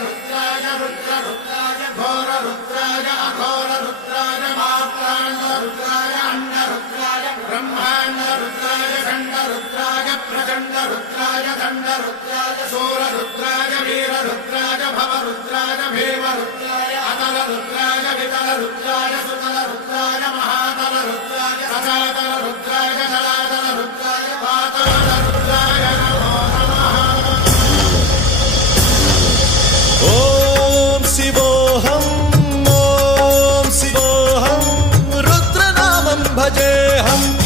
रुद्राय रुद्ररुद्राय घोररुद्राय अघोररुद्राय मार्ताण्डरुद्राय अण्डरुद्राय ब्रह्माण्डरुद्राय खण्डरुद्राय प्रचण्डरुद्राय दण्डरुद्राय शूररुद्राय वीररुद्राय भवरुद्राय भीमरुद्राय अतलरुद्राय वितलरुद्राय सुतलरुद्राय महातलरुद्राय सजातलरुद्राय जलातलरुद्राय पातालरुद्राय नमो नमः। ओम शिवोऽहं रुद्रनामं भजेऽहम्।